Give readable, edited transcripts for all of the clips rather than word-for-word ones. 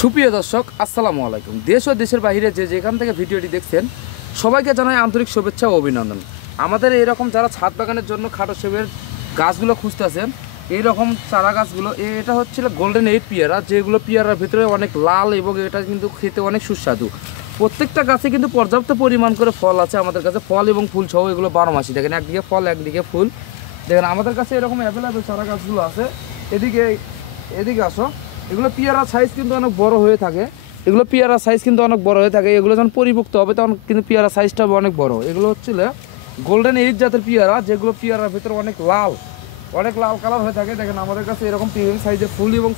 সুপ্রিয় দর্শক আসসালামু আলাইকুম। দেশ ও দেশের বাইরে যে যেখান থেকে ভিডিওটি দেখছেন সবাইকে জানাই আন্তরিক শুভেচ্ছা ও অভিনন্দন। আমাদের এরকম যারা ছাদ বাগানের জন্য খাটো সেবের গাছগুলো খুঁজতেছেন, এইরকম চারা গাছগুলো, এটা হচ্ছিল গোল্ডেন 8 পেয়ারা, যেগুলো পেয়ারার ভিতরে অনেক লাল এবং এটা কিন্তু খেতে অনেক সুস্বাদু। প্রত্যেকটা গাছে কিন্তু পর্যাপ্ত পরিমাণ করে ফল আছে আমাদের কাছে, ফল এবং ফুল সহ এগুলো 12 মাসই। দেখেন একদিকে ফল একদিকে ফুল। দেখেন আমাদের কাছে এরকম অ্যাভেলেবেল চারা গাছগুলো আছে। এদিকে আসো। এগুলো পেয়ারা সাইজ কিন্তু অনেক বড় হয়ে থাকে। এগুলো যখন পরিপক্ত হবে তখন কিন্তু পেয়ারা সাইজটা হবে অনেক বড়। এগুলো হচ্ছিল গোল্ডেন 8 জাতের পেয়ারা, যেগুলো পেয়ারার ভিতরে অনেক লাল কালার হয়ে থাকে। দেখেন আমাদের কাছে এরকম প্রিমিয়াম সাইজের ফুল এবং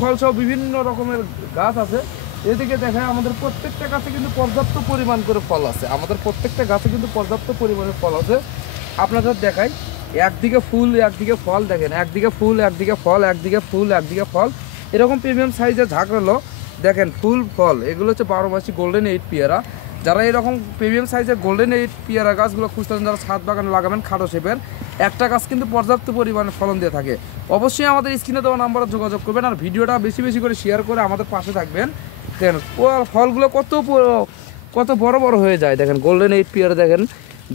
ফল সহ বিভিন্ন রকমের গাছ আছে। এদিকে দেখায় আমাদের প্রত্যেকটা গাছে কিন্তু পর্যাপ্ত পরিমাণ করে ফল আছে। আপনাদের দেখাই, একদিকে ফুল একদিকে ফল। দেখেন একদিকে ফুল একদিকে ফল এরকম প্রিমিয়াম সাইজের ঝাঁকড়ালো। দেখেন ফুল ফল, এগুলো হচ্ছে 12 মাসি গোল্ডেন 8 পেয়ারা। যারা এরকম প্রিমিয়াম সাইজের গোল্ডেন 8 পেয়ারা গাছগুলো খুঁজতেছেন, যারা ছাদ বাগানে লাগাবেন খাটো শেপের, একটা গাছ কিন্তু পর্যাপ্ত পরিমাণে ফলন দিয়ে থাকে। অবশ্যই আমাদের স্ক্রিনে দেওয়া নাম্বারে যোগাযোগ করবেন আর ভিডিওটা বেশি বেশি করে শেয়ার করে আমাদের পাশে থাকবেন। দেখেন ফলগুলো কত বড় বড় হয়ে যায়। দেখেন গোল্ডেন 8 পেয়ারা, দেখেন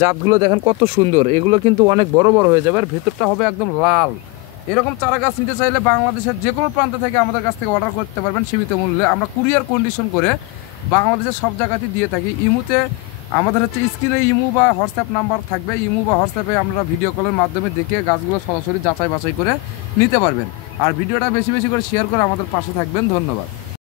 জাতগুলো দেখেন কত সুন্দর। এগুলো কিন্তু অনেক বড় বড় হয়ে যাবে আর ভেতরটা হবে একদম লাল। এরকম চারা গাছ নিতে চাইলে বাংলাদেশের যে কোনো প্রান্ত থেকে আমাদের কাছ থেকে অর্ডার করতে পারবেন সীমিত মূল্যে। আমরা কুরিয়ার কন্ডিশন করে বাংলাদেশের সব জায়গাতেই দিয়ে থাকি। ইমুতে আমাদের হচ্ছে স্ক্রিনে ইমু বা হোয়াটসঅ্যাপ নাম্বার থাকবে। ইমু বা হোয়াটসঅ্যাপে আমরা ভিডিও কলের মাধ্যমে দেখে গাছগুলো সরাসরি যাচাই বাছাই করে নিতে পারবেন। আর ভিডিওটা বেশি বেশি করে শেয়ার করে আমাদের পাশে থাকবেন। ধন্যবাদ।